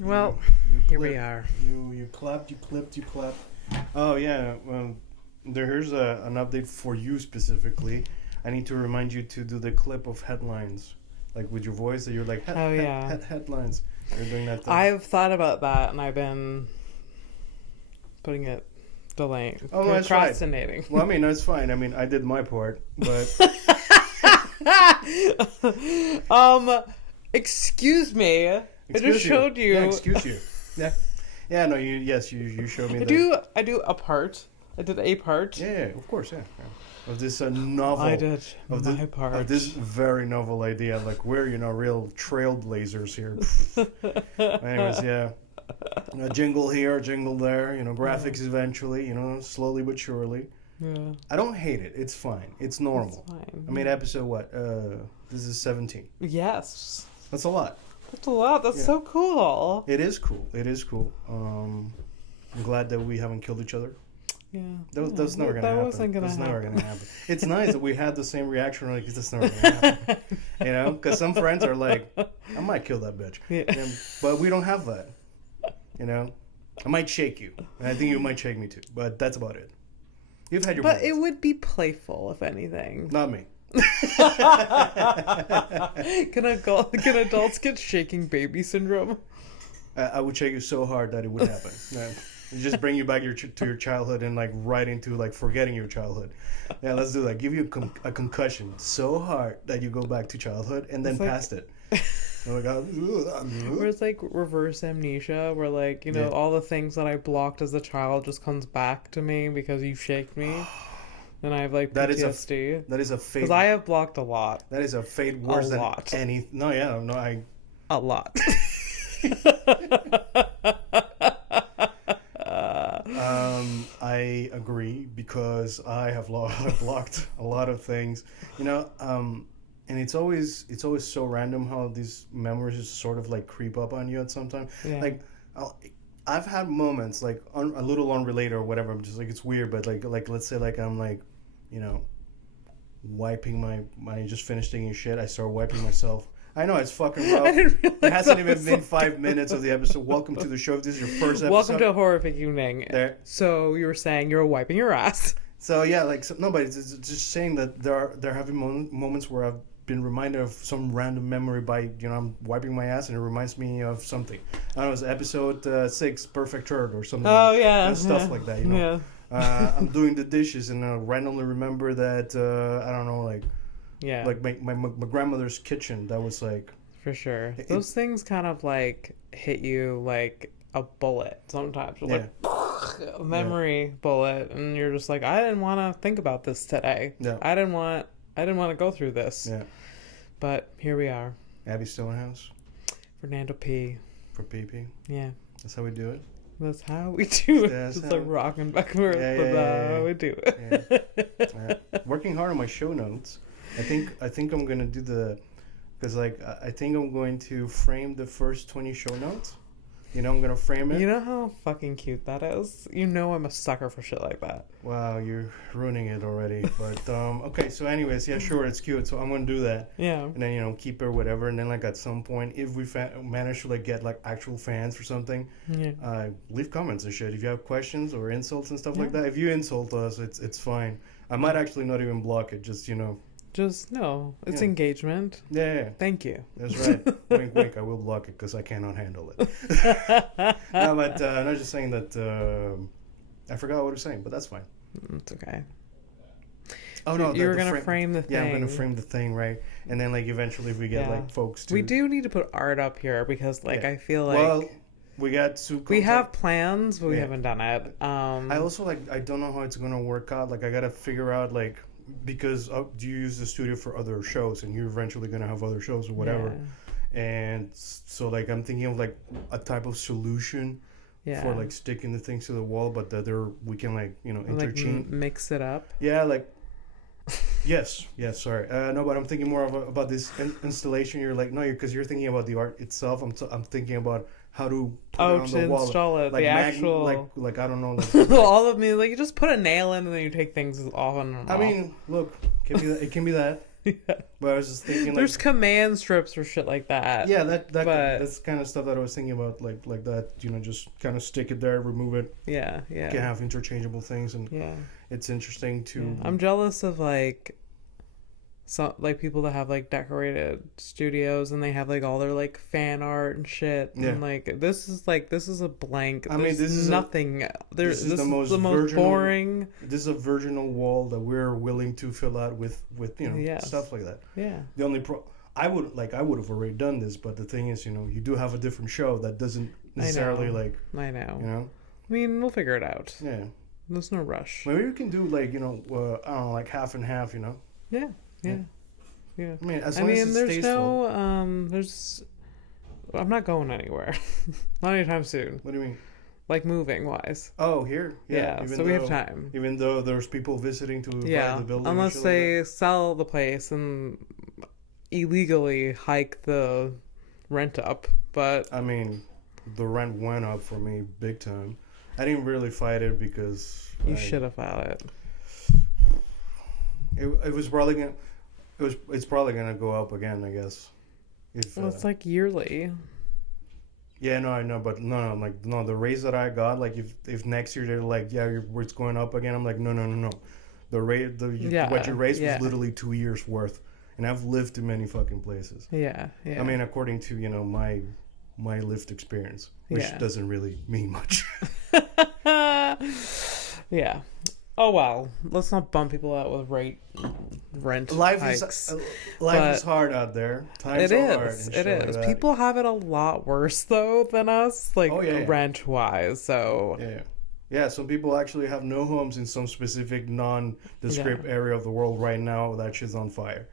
Well, here we are. You clapped, you clipped, you clapped. Oh yeah. Well, here's an update for you specifically. I need to remind you to do the clip of headlines, like with your voice. That you're like, headlines. You're doing that. I've thought about that, and I've been putting it, delaying, procrastinating. Right. Well, I mean, that's fine. I mean, I did my part, but. Excuse me. I just showed you. Yeah, excuse you. Yeah. Yeah, no, you showed me I do a part. I did a part. Yeah, of course, yeah. Of this novel. I did my part. Of this very novel idea. Like, we're, real trailblazers here. Anyways, yeah. Jingle here, jingle there. Graphics eventually, slowly but surely. Yeah. I don't hate it. It's fine. It's normal. It's fine. I mean, episode what? This is 17. Yes. That's a lot. That's a lot. That's so cool. It is cool. I'm glad that we haven't killed each other. Yeah. That's never gonna happen. That wasn't gonna happen. Never gonna happen. It's nice that we had the same reaction. Like, that's never gonna happen. Because some friends are like, I might kill that bitch. Yeah. But we don't have that. I might shake you, and I think you might shake me too. But that's about it. You've had your. But it would be playful, if anything. Not me. Can adults get shaking baby syndrome? I would shake you so hard that it would happen. Just bring you back to your childhood and like right into like forgetting your childhood. Yeah, let's do that. Give you a concussion so hard that you go back to childhood and then past it. Oh my God. Where it's like reverse amnesia, where like all the things that I blocked as a child just comes back to me because you shake me. And I have like PTSD. That is a fate. Because I have blocked a lot. That is a fate worse than any. No, yeah, no, a lot. I agree because I have blocked a lot of things, and it's always so random how these memories just sort of like creep up on you at some time. Yeah. Like, I've had moments like a little unrelated or whatever. I'm just like, it's weird, but like let's say like I'm like, wiping my just finished taking shit. I start wiping myself. I know it's fucking rough. It hasn't even been 5 minutes of the episode. Welcome to the show. If this is your first episode. Welcome to a horrific evening. There. So you were saying you're wiping your ass. So yeah, like but it's just saying that there have been moments where I've been reminded of some random memory by I'm wiping my ass and it reminds me of something. I don't know, it's episode 6, Perfect Turd or something. Oh yeah, stuff like that. Yeah. I'm doing the dishes and I randomly remember that I don't know, like. Yeah. Like my grandmother's kitchen, that was like... For sure. Those things kind of like hit you like a bullet sometimes. Like a memory bullet. And you're just like, I didn't want to think about this today. Yeah. I didn't want to go through this. Yeah. But here we are. Abby Stonehouse. Fernando P. For PP. Yeah. That's how we do it. That's how we do it. Just like rocking back and forth. That's how we do it. Yeah. Working hard on my show notes. I think I'm gonna do because like I think I'm going to frame the first 20 show notes. I'm gonna frame it. You know how fucking cute that is? I'm a sucker for shit like that. Wow, you're ruining it already. But okay, so anyways, yeah, sure, it's cute. So I'm gonna do that. Yeah. And then keep it or whatever. And then like at some point, if we manage to like get like actual fans or something, leave comments and shit. If you have questions or insults and stuff like that, if you insult us, it's fine. I might actually not even block it. Just Just no, it's engagement. Yeah. Thank you. That's right. Wink, wink. I will block it because I cannot handle it. No, but I'm not just saying that. I forgot what I was saying, but that's fine. It's okay. Oh no, you were gonna frame the thing. Yeah, I'm gonna frame the thing, right? And then like eventually, if we get like folks to. We do need to put art up here because I feel like. We got we have plans, but we haven't done it. I also I don't know how it's gonna work out. Like I gotta figure out because do you use the studio for other shows and you're eventually going to have other shows or whatever and so I'm thinking of a type of solution for sticking the things to the wall but that we can interchange mix it up yes sorry no but I'm thinking more about this installation. You're like no because you're thinking about the art itself. I'm thinking about how to put it on the wall. Install it, the actual I don't know all of me you just put a nail in and then you take things off and I mean look it can be that Yeah. But I was just thinking, like, There's command strips or shit like that. yeah, that's kind of stuff that I was thinking about, like that, just kind of stick it there, remove it. Yeah, You can have interchangeable things, and it's interesting to. Yeah. I'm jealous of like people that have like decorated studios and they have like all their like fan art and shit. Yeah. And like this is a blank. I mean, this is nothing. This is the most boring. This is a virginal wall that we're willing to fill out with stuff like that. Yeah. The only I would have already done this, but the thing is, you do have a different show that doesn't necessarily I know. I mean, we'll figure it out. Yeah. There's no rush. Maybe we can do like I don't know, like half and half. Yeah. Yeah. I mean, as long as it's there's tasteful. I'm not going anywhere. Not anytime soon. What do you mean? Like moving wise. Oh, here? Yeah, so we have time. Even though there's people visiting to buy the building. Unless they sell the place and illegally hike the rent up. But I mean, the rent went up for me big time. I didn't really fight it because you should have fought it. It was probably gonna. It's probably gonna go up again, I guess. It's like yearly. Yeah, no, I know, but no, the raise that I got, like if next year they're like, it's going up again, I'm like, no. The rate, what you raised was literally 2 years worth, and I've lived in many fucking places. Yeah. I mean, according to my lived experience, which doesn't really mean much. Yeah. Oh well, let's not bum people out with rent hikes. Life is hard out there. Times are hard. It is. People have it a lot worse though than us, rent wise. So yeah. Some people actually have no homes in some specific nondescript area of the world right now. That shit's on fire.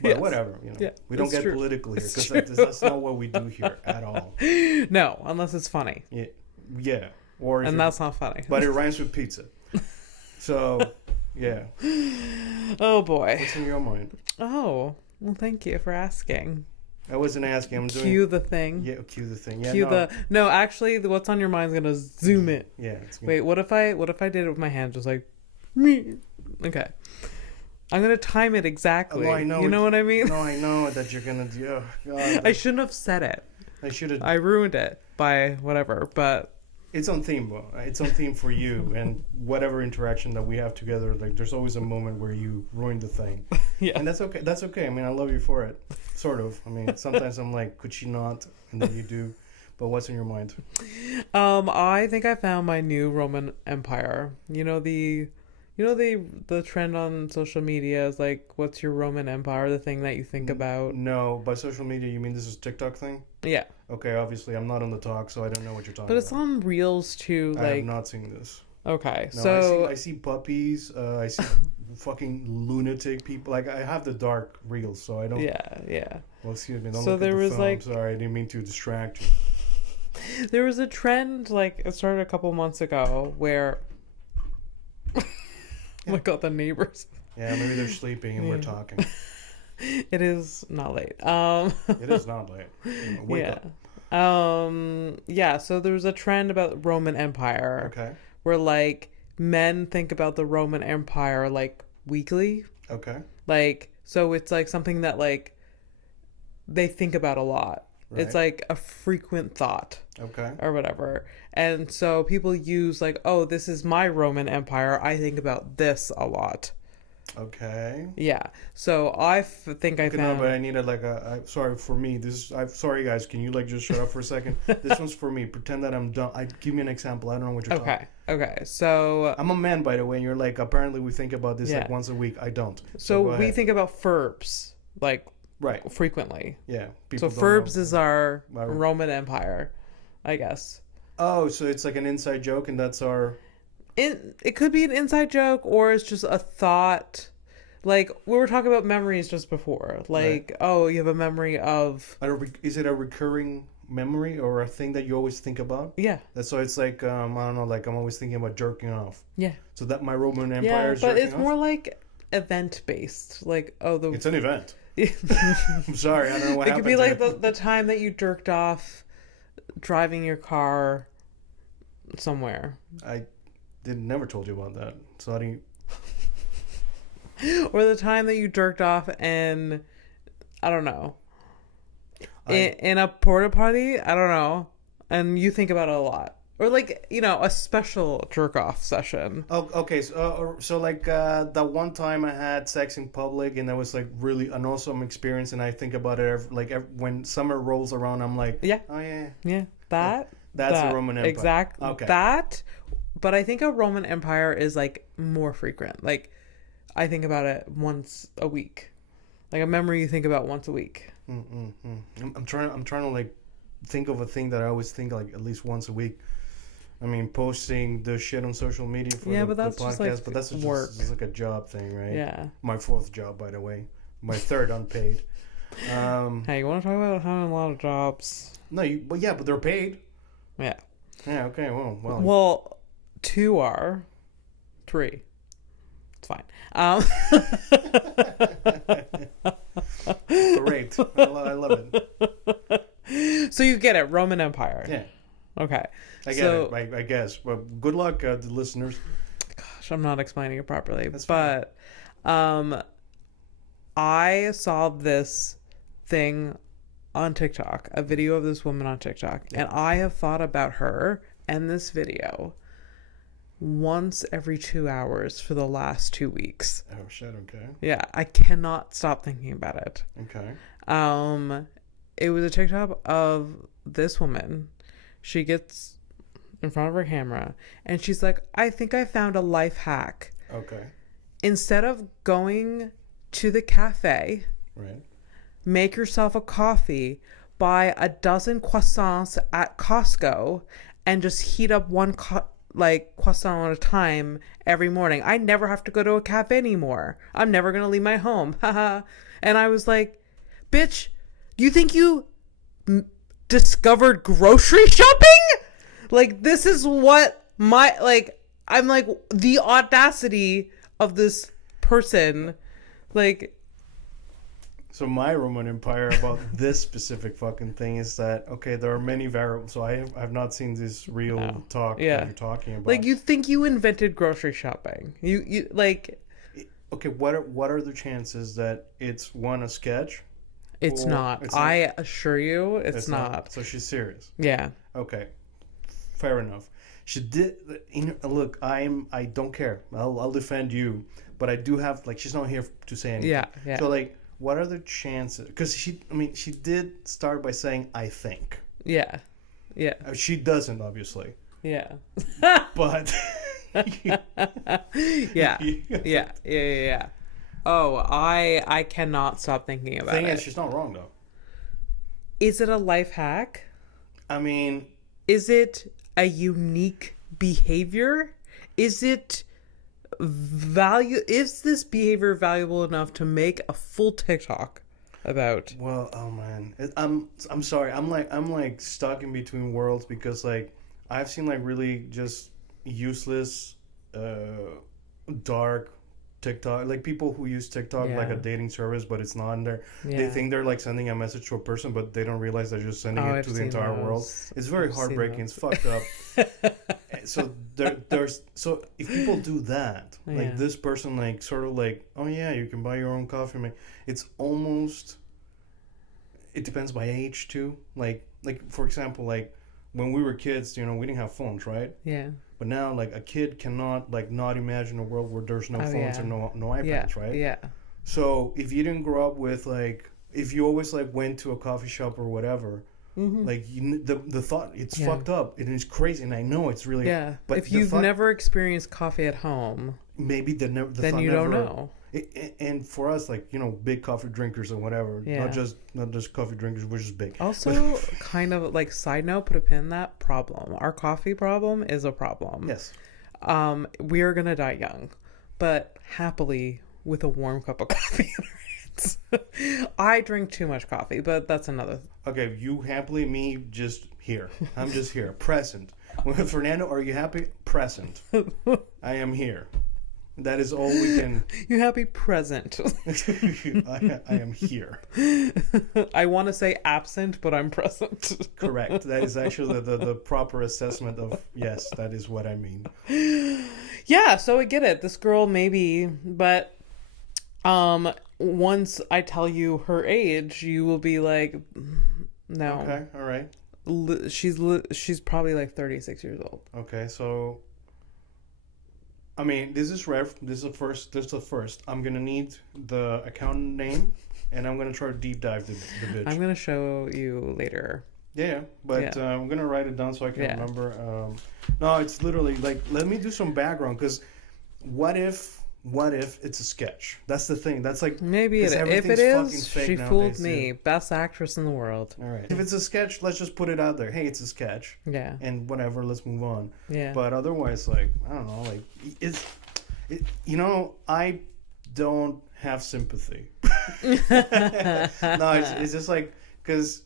But whatever, we don't get political here because that's not what we do here at all. No, unless it's funny. Yeah. And that's not funny. But it rhymes with pizza. So, yeah. Oh boy. What's in your mind? Oh, well, thank you for asking. I wasn't asking. I'm doing. Cue the thing. Yeah, cue the thing. Yeah. No, actually, what's on your mind is gonna zoom it. Yeah. Wait, what if I did it with my hand, just like me? Okay. I'm gonna time it exactly. Oh, I know. You know what I mean? No, I know that you're gonna do. Oh, God. I shouldn't have said it. I should have. I ruined it by whatever, but. It's on theme, bro. It's on theme for you and whatever interaction that we have together. Like, there's always a moment where you ruin the thing. Yeah. And that's okay. That's okay. I mean, I love you for it. Sort of. I mean, sometimes I'm like, could she not? And then you do. But what's in your mind? I think I found my new Roman Empire. The trend on social media is like, what's your Roman Empire? The thing that you think about. No, by social media, you mean this is TikTok thing? Yeah. Okay, obviously, I'm not on the talk, so I don't know what you're talking about. But it's on Reels, too. I have not seen this. Okay, no, so... I see puppies, I see fucking lunatic people. Like, I have the dark Reels, so I don't... Yeah. Well, excuse me, don't look at the phone. I'm sorry, I didn't mean to distract you. There was a trend, it started a couple months ago, where... Oh my God, the neighbors. Yeah, maybe they're sleeping and we're talking. It is not late. It is not late. Wake up. So there's a trend about Roman Empire. Okay. Where men think about the Roman Empire weekly. Okay. So it's something that they think about a lot. Right. It's a frequent thought. Okay. Or whatever. And so people use this is my Roman Empire. I think about this a lot. Okay. Yeah. So I think I found. No, but I needed sorry for me. I'm sorry, guys. Can you just shut up for a second? This one's for me. Pretend that I'm done. Give me an example. I don't know what you're talking. Okay. So I'm a man, by the way. And you're apparently we think about this once a week. I don't. So we think about verbs right frequently. Yeah. So verbs is our Roman Empire, I guess. Oh, so it's an inside joke, and that's our. It could be an inside joke, or it's just a thought. We were talking about memories just before. Right. Oh, you have a memory of... Is it a recurring memory or a thing that you always think about? Yeah. So it's I don't know, I'm always thinking about jerking off. Yeah. So that my Roman Empire is jerking off? Yeah, but it's more event-based. It's an event. I'm sorry, I don't know what happened. It could be the time that you jerked off driving your car somewhere. I never told you about that. So how do you... Or the time that you jerked off and I don't know. In a porta potty, I don't know. And you think about it a lot. Or like, a special jerk off session. Oh, okay. So like that one time I had sex in public, and that was like really an awesome experience. And I think about it when summer rolls around, I'm like, yeah, oh yeah, yeah, that's a Roman Empire. Exactly. Okay. That, but I think a Roman Empire is like more frequent. Like, I think about it once a week, like a memory you think about once a week. I'm trying to like think of a thing that I always think like at least once a week. I mean, posting the shit on social media for the podcast, like but that's just like a job thing, right? Yeah. My 4th job, by the way. My 3rd unpaid. Hey, you want to talk about having a lot of jobs? No, but they're paid. Yeah. Yeah. Okay. Well. Well, 2 are, 3. It's fine. Great. I love it. So you get it, Roman Empire. Yeah. Okay. I get it, I guess. Well, good luck, the listeners. Gosh, I'm not explaining it properly. That's but I saw this thing on TikTok, a video of this woman on TikTok, and I have thought about her and this video once every 2 hours for the last 2 weeks. Oh, shit, okay. Yeah, I cannot stop thinking about it. Okay. It was a TikTok of this woman. She gets in front of her camera and she's like, I think I found a life hack. Okay. Instead of going to the cafe, right, make yourself a coffee, buy a dozen croissants at Costco and just heat up one croissant at a time every morning. I never have to go to a cafe anymore. I'm never going to leave my home. Haha. And I was like, bitch, do you think you discovered grocery shopping? Like, this is what I'm like, the audacity of this person. Like, so my Roman Empire about this specific fucking thing is that, okay, there are many variables. So I've not seen this real talk that you're talking about. Like, you think you invented grocery shopping. You like... Okay, what are the chances that it's a sketch? It's not. I assure you, it's not. So she's serious. Yeah. Okay. Fair enough. She did. Look, I don't care. I'll defend you, but I do have she's not here to say anything. Yeah. So what are the chances? Because she did start by saying I think. Yeah. Yeah. She doesn't, obviously. Yeah. But. Yeah. Oh, I cannot stop thinking about it. The thing is, she's not wrong though. Is it a life hack? I mean, is it a unique behavior? Is it is this behavior valuable enough to make a full TikTok about? Well, oh man, I'm sorry. I'm stuck in between worlds because I've seen really just useless, dark TikTok, people who use TikTok like a dating service, but it's not in there. Yeah. They think they're sending a message to a person, but they don't realize they're just sending it to the entire world. It's very heartbreaking. It's fucked up. So so if people do that, this person, oh yeah, you can buy your own coffee. It's almost. It depends by age too. For example, when we were kids, we didn't have phones, right? Yeah. But now, a kid cannot, not imagine a world where there's no phones or no iPads, right? Yeah. So if you didn't grow up with, if you always, went to a coffee shop or whatever, the thought, it's fucked up and it's crazy. And I know it's really... Yeah. But if you've never experienced coffee at home... Maybe then you don't know. And for us, big coffee drinkers or whatever, not just coffee drinkers, we're just big. Also, kind of side note, put a pin in that problem. Our coffee problem is a problem. Yes. We are gonna die young, but happily with a warm cup of coffee in our hands. I drink too much coffee, but that's another. Okay, you happily, me just here. I'm just here, present. Fernando, are you happy? Present. I am here. That is all we can... You happy present. I am here. I want to say absent, but I'm present. Correct. That is actually the proper assessment of, yes, that is what I mean. Yeah, so I get it. This girl maybe, but Once I tell you her age, you will be like, no. Okay, all right. She's probably like 36 years old. Okay, so I mean, this is the first. I'm gonna need the account name, and I'm gonna try to deep dive the bitch. I'm gonna show you later. Yeah, but I'm gonna write it down so I can remember. No, it's literally like, let me do some background, because what if it's a sketch? That's the thing. That's like, maybe if it is, she fooled me. Best actress in the world. All right. If it's a sketch, let's just put it out there. Hey, it's a sketch. Yeah. And whatever, let's move on. Yeah. But otherwise, like, I don't know, like I don't have sympathy. No, it's just like, because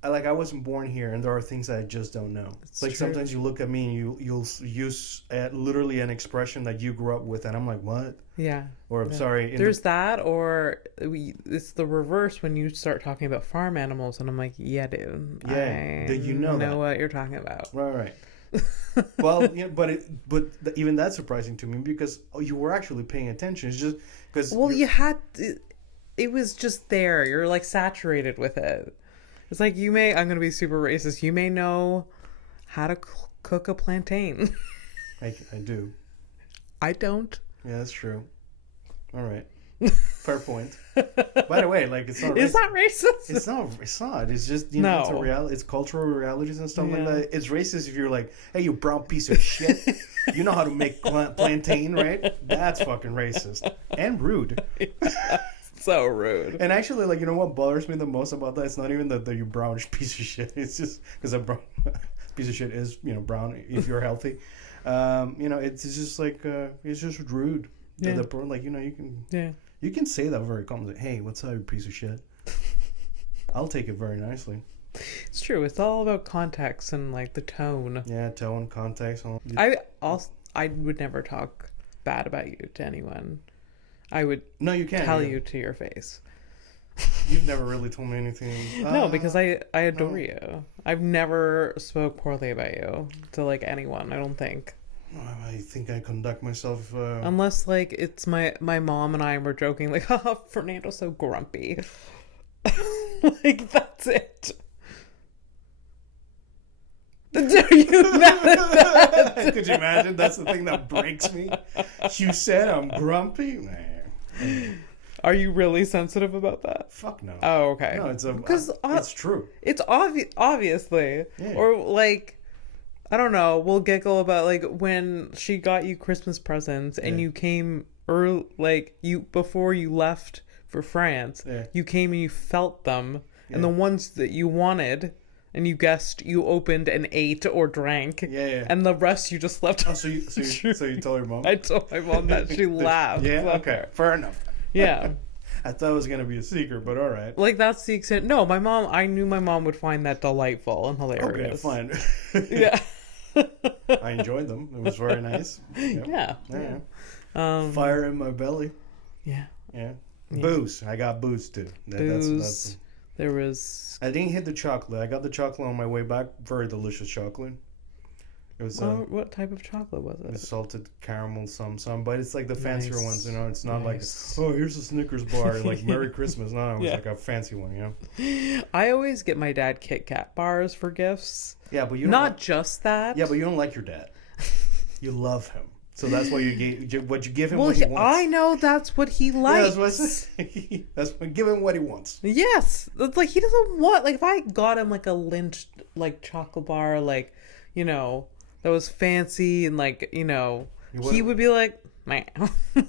I wasn't born here, and there are things that I just don't know. It's like, true. Sometimes you look at me and you'll use literally an expression that you grew up with, and I'm like, what? Yeah. Or sorry. There's that, or it's the reverse when you start talking about farm animals, and I'm like, yeah, dude. Yeah. Did you know what you're talking about? Right. Well, yeah, but even that's surprising to me, because you were actually paying attention. It's just because. Well, you had. It was just there. You're like saturated with it. It's like, I'm going to be super racist. You may know how to cook a plantain. I do. I don't. Yeah, that's true. All right. Fair point. By the way, like, it's not racist. Is that racist? It's not. It's just, it's a reality. It's cultural realities and stuff like that. It's racist if you're like, hey, you brown piece of shit. You know how to make plantain, right? That's fucking racist. And rude. So rude. And actually, like, you know what bothers me the most about that? It's not even that you brownish piece of shit. It's just because a brown piece of shit is, brown if you're healthy. It's just like, it's just rude. Yeah. To the point, like, you can say that very calmly. Hey, what's up, you piece of shit? I'll take it very nicely. It's true. It's all about context and like the tone. Yeah, tone, context. I would never talk bad about you to anyone. I would tell you to your face. You've never really told me anything. No, because I adore you. I've never spoke poorly about you to like anyone, I don't think. I think I conduct myself... Unless like it's my mom and I were joking like, oh, Fernando's so grumpy. Like, that's it. Could you imagine? That's the thing that breaks me. You said I'm grumpy? Man. Are you really sensitive about that? Fuck no. Oh, okay. No, it's true. It's obviously. Yeah. Or like, I don't know, we'll giggle about like when she got you Christmas presents and you came early, like before you left for France, you came and you felt them, and the ones that you wanted and you guessed, you opened and ate or drank. Yeah. And the rest you just left. Oh, so you told your mom? I told my mom that. She laughed. Yeah, okay. Fair enough. Yeah. I thought it was going to be a secret, but all right. Like, that's the extent. No, I knew my mom would find that delightful and hilarious. Okay, fine. Yeah. I enjoyed them. It was very nice. Yeah. Fire in my belly. Yeah. Booze. I got booze too. Booze. There was... I didn't hit the chocolate. I got the chocolate on my way back. Very delicious chocolate. It was... what type of chocolate was it? Salted caramel, some. But it's like the fancier ones, It's not like, oh, here's a Snickers bar, like Merry Christmas. No, it was like a fancy one, I always get my dad Kit Kat bars for gifts. Yeah, but you don't... Not just that. Yeah, but you don't like your dad. You love him. So that's why you give him what he wants. I know that's what he likes. Yeah, that's what give him what he wants. Yes. It's like he doesn't want, like, if I got him like a Lindt like chocolate bar, like, that was fancy and like, he would be like, man.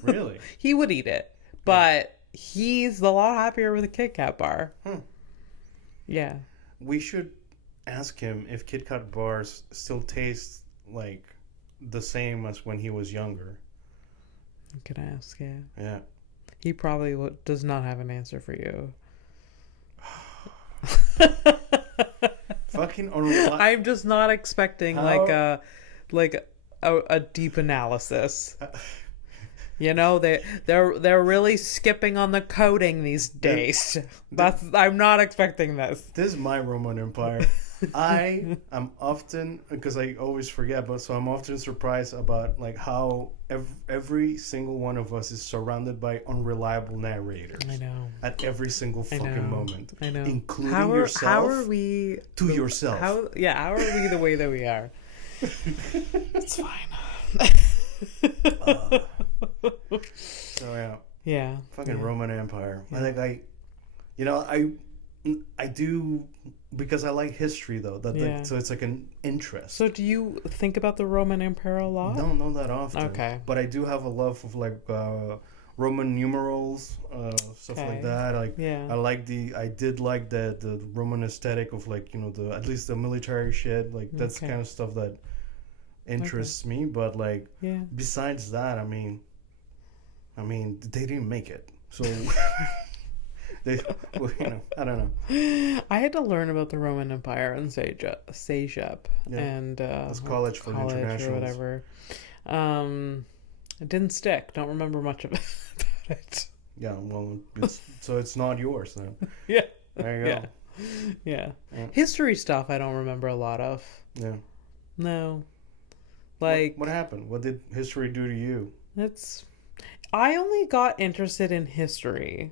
Really? He would eat it. But he's a lot happier with a Kit Kat bar. Yeah. We should ask him if Kit Kat bars still taste like the same as when he was younger. You could ask, Yeah. He probably does not have an answer for you. Fucking I'm just not expecting a deep analysis. They're really skipping on the coding these days. I'm not expecting this. This is my Roman Empire. I am often, because I always forget, but so I'm often surprised about like how every single one of us is surrounded by unreliable narrators. I know. At every single fucking moment. I know. Including yourself. How are we yourself? How are we the way that we are? It's fine. So yeah. Yeah. Fucking Roman Empire. Yeah. I think I do, because I like history though. So it's like an interest. So do you think about the Roman Empire a lot? No, not that often. Okay. But I do have a love of like Roman numerals, stuff like that. I did like the Roman aesthetic of like, at least the military shit. Like that's kind of stuff that interests me. But like besides that, I mean they didn't make it. So I don't know. I had to learn about the Roman Empire in CEGEP and it's college for internationals or whatever. It didn't stick. Don't remember much about it. Yeah, well, it's not yours then. Yeah. There you go. Yeah. History stuff I don't remember a lot of. Yeah. No. Like what happened? What did history do to you? I only got interested in history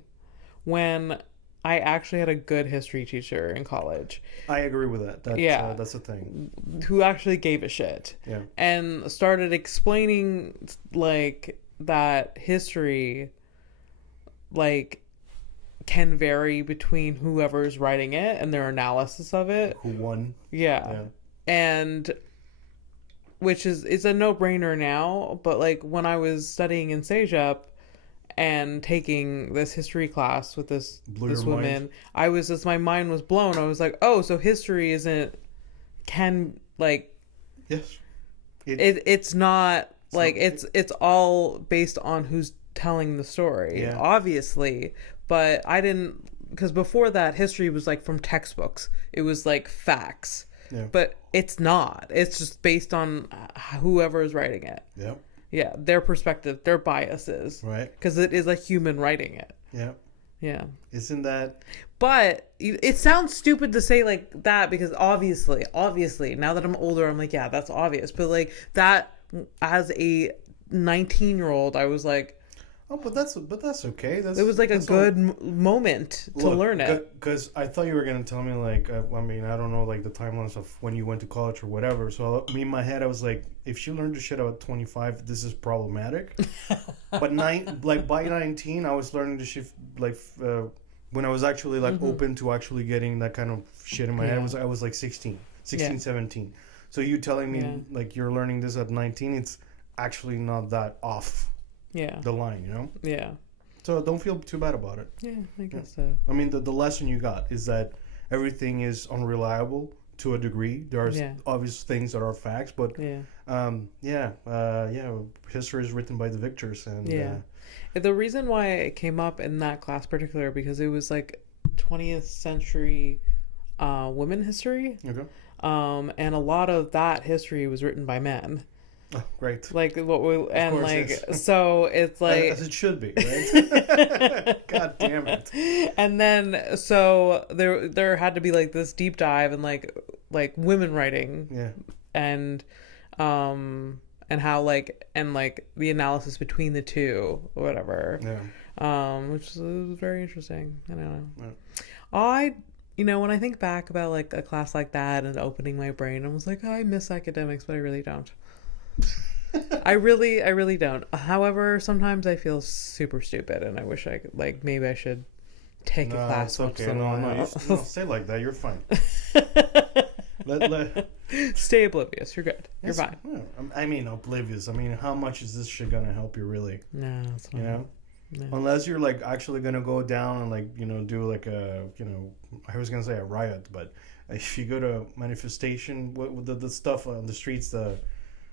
when I actually had a good history teacher in college. I agree with that. That's the thing. Who actually gave a shit. Yeah. And started explaining like that history like can vary between whoever's writing it and their analysis of it. Who won. Yeah. And which is a no-brainer now, but like when I was studying in CEGEP and taking this history class with this woman, my mind was blown. I was like, oh, so history it's not like it's all based on who's telling the story, obviously. But I didn't, because before that, history was like from textbooks. It was like facts. Yeah. But it's not. It's just based on whoever is writing it. Yeah. Yeah, their perspective, their biases. Right. Because it is a human writing it. Yeah. Yeah. Isn't that... But it sounds stupid to say like that because obviously, now that I'm older, I'm like, yeah, that's obvious. But like that, as a 19-year-old, I was like... Oh, but that's okay. It was like a good moment to learn it. Because I thought you were going to tell me, like, I don't know, like, the timelines of when you went to college or whatever. So, in my head, I was like, if she learned the shit at 25, this is problematic. But, by 19, I was learning the shit, like, when I was actually, like, open to actually getting that kind of shit in my head. I was like 17. So, you telling me, like, you're learning this at 19, it's actually not that off. Yeah. The line, Yeah. So don't feel too bad about it. Yeah, I guess so. I mean, the lesson you got is that everything is unreliable to a degree. There are obvious things that are facts, but history is written by the victors. And the reason why it came up in that class particular because it was like 20th century women history. Okay. And a lot of that history was written by men. Oh, great. Like what we and like yes. So it's like as it should be, right? God damn it. And then so there had to be like this deep dive and like women writing. Yeah. And how like the analysis between the two or whatever. Yeah. Which was very interesting. I don't know. Yeah. When I think back about like a class like that and opening my brain, I was like, I miss academics, but I really don't. I really don't. However, sometimes I feel super stupid and I wish I could, like, maybe I should take a class. It's okay. No, stay like that. You're fine. Stay oblivious. You're good. You're fine. Yeah, I mean, oblivious. I mean, how much is this shit gonna help you really? No, it's not. No. Unless you're like actually gonna go down and like do like a I was gonna say a riot, but if you go to a manifestation, what the stuff on the streets,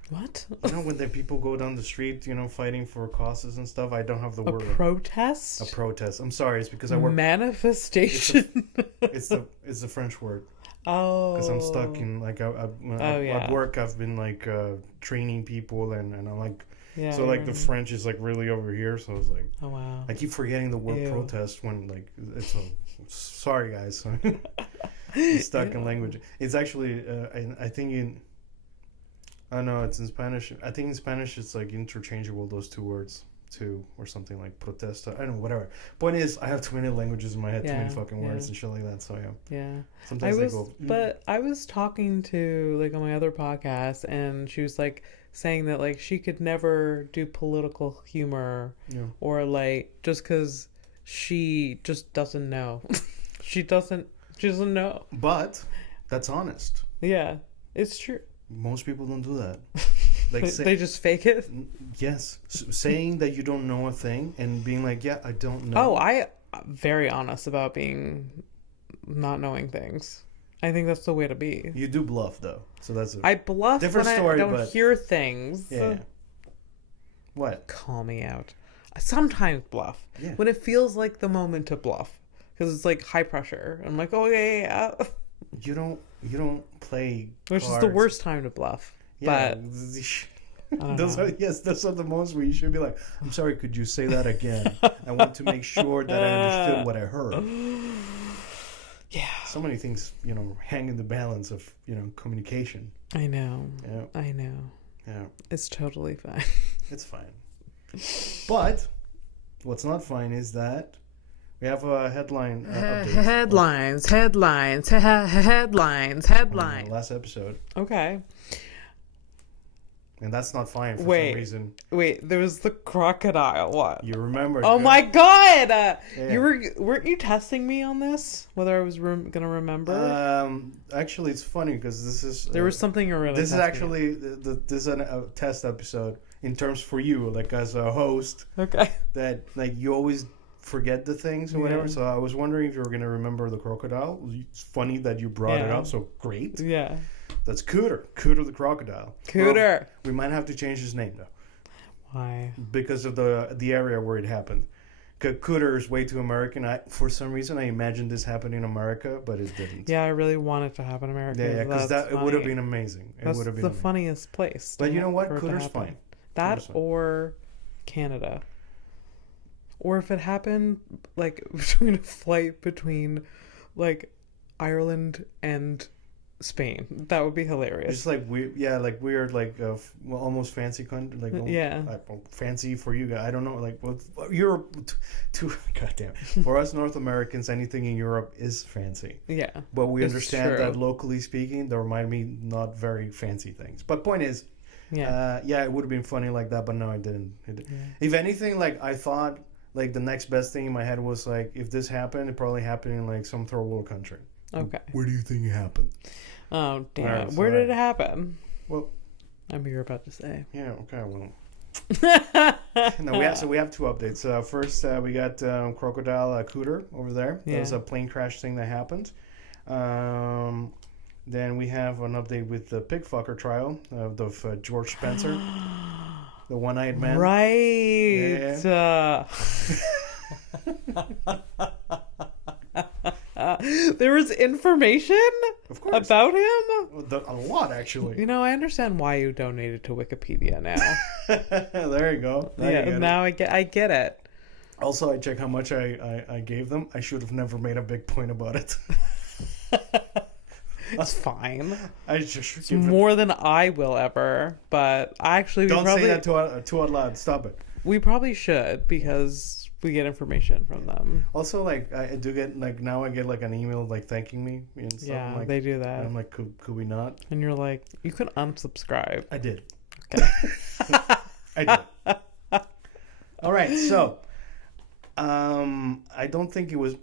what? When the people go down the street, fighting for causes and stuff. I don't have the word. A protest. A protest. I'm sorry. It's because I work. Manifestation. It's the French word. Oh. Because I'm stuck in like at work. I've been like training people and I'm like. Yeah, so like the French is like really over here. So I was like. Oh wow. I keep forgetting the word protest when like it's sorry guys. stuck in language. It's actually, I think I don't know, it's in Spanish. I think in Spanish it's like interchangeable, those two words, too, or something like protesta. I don't know, whatever. Point is, I have too many languages in my head, too many fucking words and shit like that, so yeah. Yeah. Sometimes they go... But I was talking to, like, on my other podcast, and she was, like, saying that, like, she could never do political humor or, like, just because she just doesn't know. She doesn't know. But that's honest. Yeah, it's true. Most people don't do that. Like they just fake it? Yes. Saying that you don't know a thing and being like, yeah, I don't know. Oh, I'm very honest about not knowing things. I think that's the way to be. You do bluff, though. So that's I bluff different when story, I don't hear things. Yeah. What? Call me out. I sometimes bluff. Yeah. When it feels like the moment to bluff. Because it's like high pressure. I'm like, oh, yeah. You don't play Which cards. is the worst time to bluff. Yeah. But those are the moments where you should be like, I'm sorry, could you say that again? I want to make sure that I understood what I heard. Yeah. So many things, hang in the balance of, communication. I know. Yeah. I know. Yeah. It's totally fine. It's fine. But what's not fine is that we have a headline update. Headlines. Last episode. Okay. And that's not fine for some reason. Wait, there was the crocodile. What? You remember? Oh my god! Yeah. Weren't you testing me on this? Whether I was gonna remember? Actually, it's funny because this is there was something you really. This is actually this is a test episode in terms for you, like as a host. Okay. That like you always forget the things or whatever. So I was wondering if you were gonna remember the crocodile. It's funny that you brought it up. So great. Yeah. That's Cooter the crocodile. Cooter. Well, we might have to change his name though. Why? Because of the area where it happened. Cooter is way too American. For some reason, I imagined this happened in America, but it didn't. Yeah, I really want it to happen in America. Yeah, because it would have been amazing. That's the funniest place. But you know what? Cooter's fine. That or Canada. Or if it happened, like, between a flight between, like, Ireland and Spain, that would be hilarious. Just like weird, like almost fancy country, like fancy for you guys. I don't know, like Europe. Goddamn, for us North Americans, anything in Europe is fancy. Yeah, but we understand that locally speaking, there might be not very fancy things. But point is, it would have been funny like that, but no, it didn't. If anything, like I thought, like the next best thing in my head was like, if this happened, it probably happened in like some third world country. Okay. Where do you think it happened? Oh, damn it. Where did it happen? Well, you're about to say. Yeah, okay, well. No, we have two updates. First, we got Crocodile Cooter over there. That was a plane crash thing that happened. Then we have an update with the pig fucker trial of George Spencer, the one-eyed man. Right. Yeah. There was information about him? A lot, actually. I understand why you donated to Wikipedia now. There you go. I get it. Also, I check how much I gave them. I should have never made a big point about it. It's fine. It's more than I will ever, but actually... Don't say that too out loud. Stop it. We probably should, because... we get information from them. Also, like I do get now I get like an email like thanking me and stuff. Yeah, like, they do that. And I'm like, could we not? And you're like, you could unsubscribe. I did. Okay. I did. All right, so I don't think it was.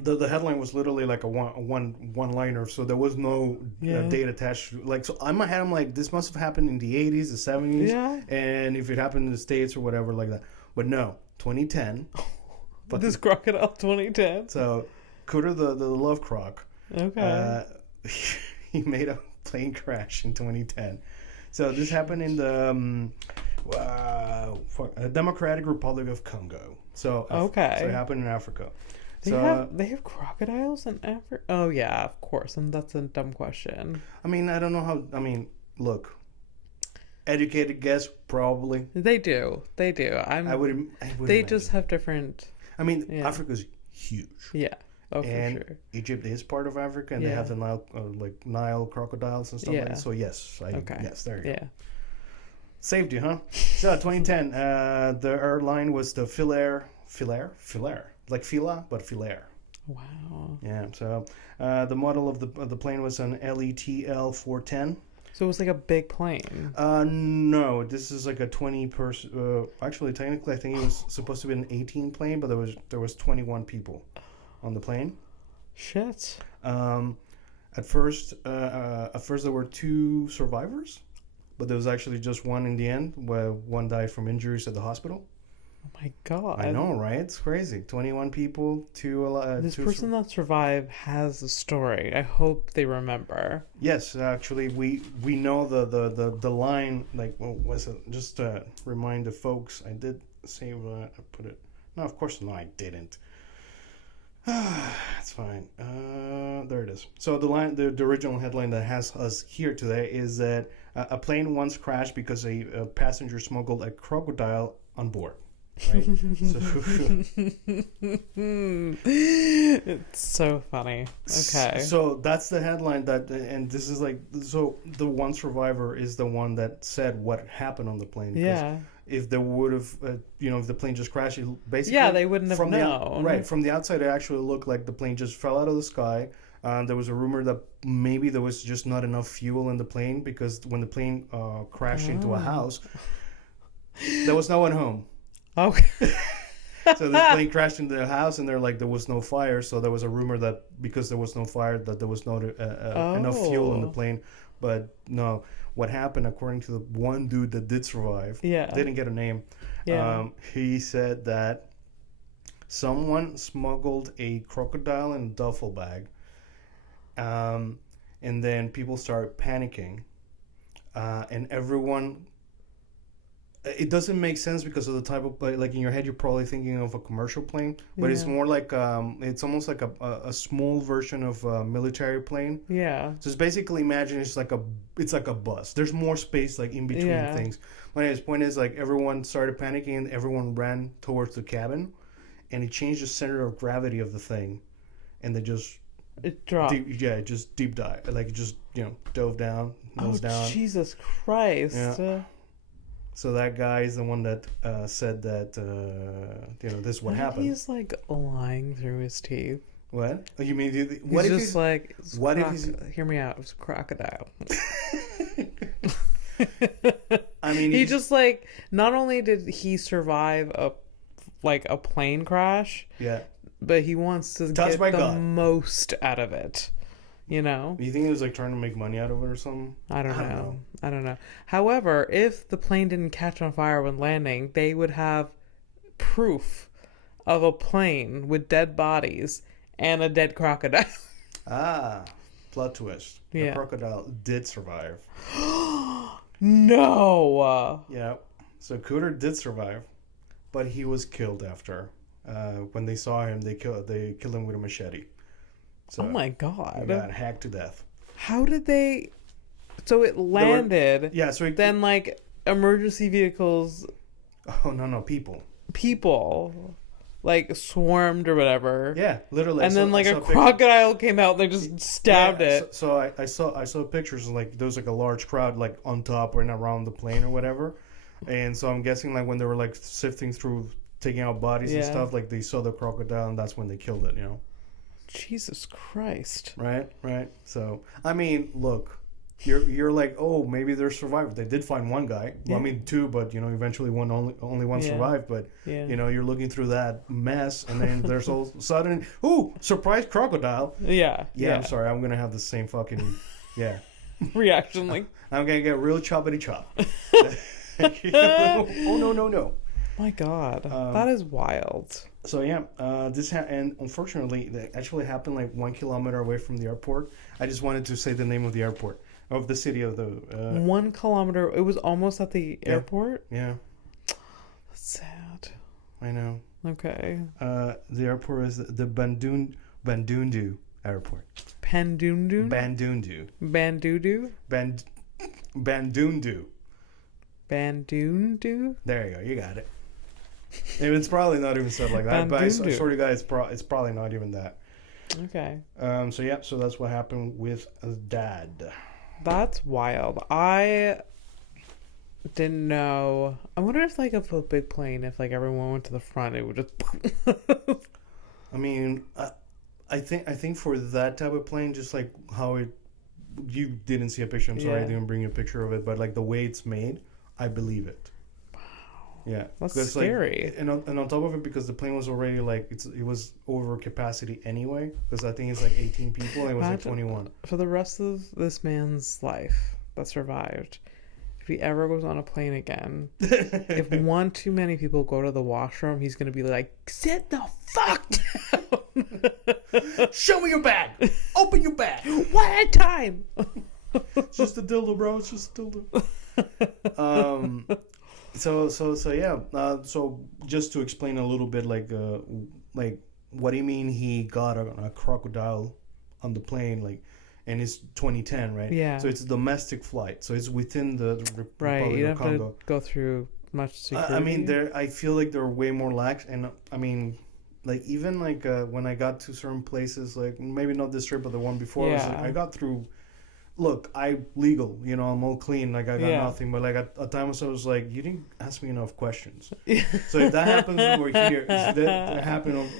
The headline was literally like a one liner, so there was no date attached. Like, so in my head, I'm like, this must have happened in the 80s, the 70s, and if it happened in the States or whatever like that. But no. 2010. This crocodile 2010. So, Cooter the love croc. Okay. He made a plane crash in 2010. So this happened in the Democratic Republic of Congo. So so it happened in Africa. They have crocodiles in Africa? Oh yeah, of course. And that's a dumb question. I mean, I don't know how. I mean, look. Educated guess, probably. They do. I would they imagine. Just have different. I mean, Africa's huge. Yeah. Oh, and for sure. Egypt is part of Africa, and they have the Nile crocodiles and stuff like that. So yes, yes, there you go. Saved you, huh? So 2010, the airline was the Filair, like Fila, but Filair. Wow. Yeah. So the model of the plane was an LETL 410. So it was like a big plane. No, this is like a 20-person. Actually, technically, I think it was supposed to be an 18 plane, but there was 21 people on the plane. Shit. At first there were 2 survivors, but there was actually just one in the end, where one died from injuries at the hospital. Oh my god. I know, right? It's crazy. 21 people, 2 This person that survived has a story. I hope they remember. Yes, actually, we know the line. Like, what was it? Just to remind the folks, I did say I put it. No, of course, no, I didn't. It's fine. There it is. So the original headline that has us here today is that a plane once crashed because a passenger smuggled a crocodile on board. Right? It's so funny. Okay. So that's the headline and this is like, so the one survivor is the one that said what happened on the plane. Yeah. If they would have, if the plane just crashed, basically. Yeah, they wouldn't have known. Right. From the outside, it actually looked like the plane just fell out of the sky. There was a rumor that maybe there was just not enough fuel in the plane, because when the plane crashed into a house, there was no one home. Okay. So the plane crashed into the house, and there was no fire. So there was a rumor that because there was no fire, that there was not enough fuel in the plane. But no, what happened, according to the one dude that did survive, didn't get a name. He said that someone smuggled a crocodile in a duffel bag, and then people started panicking, and everyone. It doesn't make sense because of the type of plane. Like, in your head, you're probably thinking of a commercial plane, but it's more like it's almost like a small version of a military plane. Yeah. So it's basically, imagine it's like a bus. There's more space like in between things. But his point is, like, everyone started panicking and everyone ran towards the cabin, and it changed the center of gravity of the thing, and they just it dropped. It just deep dive, like it just dove down, nose down. Jesus Christ. Yeah. So that guy is the one that said that, this is what happened. He's like lying through his teeth. What? Oh, you mean, what if he's like, what if he's... Hear me out. It was a crocodile. I mean, he just like, not only did he survive a plane crash, but he wants to get the most out of it. You know? You think he was like trying to make money out of it or something? I don't know. However, if the plane didn't catch on fire when landing, they would have proof of a plane with dead bodies and a dead crocodile. Plot twist. The crocodile did survive. No. Yeah. So Cooter did survive, but he was killed after. When they saw him, they killed him with a machete. So oh my god! He got hacked to death. How did they? So it landed. Then like emergency vehicles. Oh no! People, like swarmed or whatever. Yeah, literally. And then like a crocodile came out and they just stabbed it. So I saw pictures of like there was like a large crowd like on top or around the plane or whatever, and so I'm guessing like when they were like sifting through, taking out bodies and stuff, like they saw the crocodile and that's when they killed it. Jesus Christ. Right. So, I mean, look, you're like, oh, maybe they're survivors. They did find one guy. Well, I mean, 2, but, eventually only one survived. But, you're looking through that mess, and then there's all of a sudden, ooh, surprise crocodile. Yeah, I'm sorry. I'm going to have the same fucking, reaction. Like, I'm going to get real choppity chop. Oh, no. My God. That is wild. So this and unfortunately, it actually happened like 1 kilometer away from the airport. I just wanted to say the name of the airport, of the city of the. 1 kilometer. It was almost at the airport. Yeah. That's sad. I know. Okay. The airport is the Bandundu airport. Bandundu. Bandundu. Bandundu. Bandundu. Bandundu. There you go. You got it. It's probably not even said like that, but I swear to God, it's probably not even that. Okay. So that's what happened with Dad. That's wild. I didn't know. I wonder if like if a big plane, if like everyone went to the front, it would just. I mean, I think for that type of plane, just like how it, you didn't see a picture. I'm sorry, I didn't bring you a picture of it, but like the way it's made, I believe it. Wow. Yeah, that's scary. Like, and on top of it, because the plane was already like it was over capacity anyway. Because I think it's like 18 people, and it was like 21. For the rest of this man's life that survived, if he ever goes on a plane again, if one too many people go to the washroom, he's gonna be like, "Sit the fuck down! Show me your bag. Open your bag. One at a time." It's just a dildo, bro. It's just a dildo. So yeah. So just to explain a little bit, like what do you mean he got a crocodile on the plane, like, and it's 2010, right? Yeah. So it's a domestic flight, so it's within the right. Republic You of don't have Congo. to go through much security. I mean, I feel like they're way more lax, and I mean, like even like when I got to certain places, like maybe not this trip, but the one before, I got through. Look, I'm legal, I'm all clean, like I got nothing. But like at times I was like, you didn't ask me enough questions. So if that happens over here, if that happened,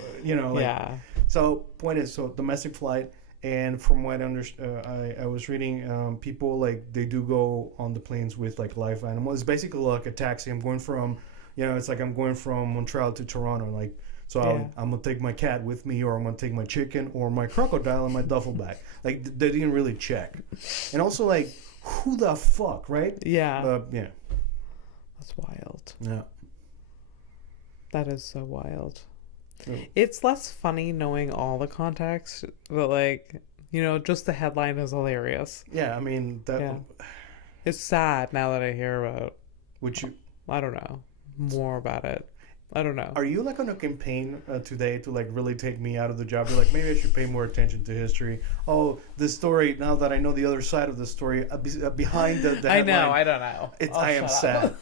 So point is, so domestic flight, and from what I was reading, people like they do go on the planes with like live animals. It's basically like a taxi. I'm going from, it's like I'm going from Montreal to Toronto, like. So I'm going to take my cat with me, or I'm going to take my chicken or my crocodile in my duffel bag. Like, they didn't really check. And also, like, who the fuck, right? Yeah. Yeah. That's wild. Yeah. That is so wild. Yeah. It's less funny knowing all the context, but, like, just the headline is hilarious. Yeah, I mean, it's sad now that I hear about... I don't know. More about it. I don't know. Are you like on a campaign today to like really take me out of the job? You're like, maybe I should pay more attention to history. Oh, this story, now that I know the other side of the story, behind the headline. I know, I don't know. I am sad.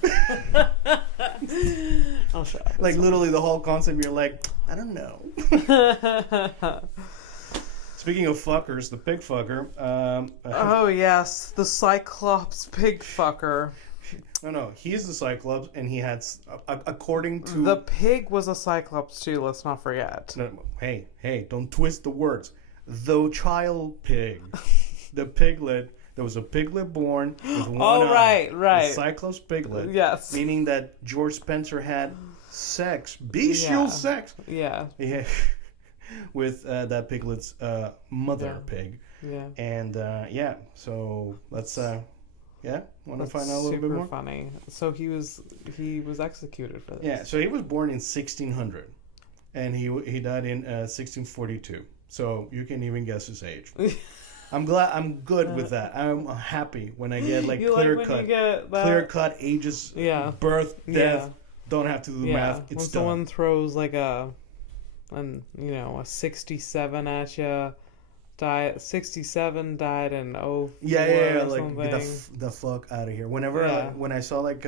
I'll shut up. Like literally the whole concept, you're like, I don't know. Speaking of fuckers, the pig fucker. Oh yes, the Cyclops pig fucker. No, he's the Cyclops, and he had, according to... The pig was a Cyclops, too, let's not forget. No, hey, don't twist the words. The child pig. The piglet. There was a piglet born with one eye. Right. The Cyclops piglet. Yes. Meaning that George Spencer had sex. Bestial sex. Yeah. With that piglet's mother pig. Yeah. And, so let's... want to find out a little bit more? Super funny. So he was executed for this. Yeah, so he was born in 1600, and he died in 1642. So you can even guess his age. I'm good with that. I'm happy when I get like clear cut ages, birth, death. Don't have to do the math. It's when done. someone throws like a 67 at you. 67 died in 04 like something. Get the fuck out of here. Whenever when I saw like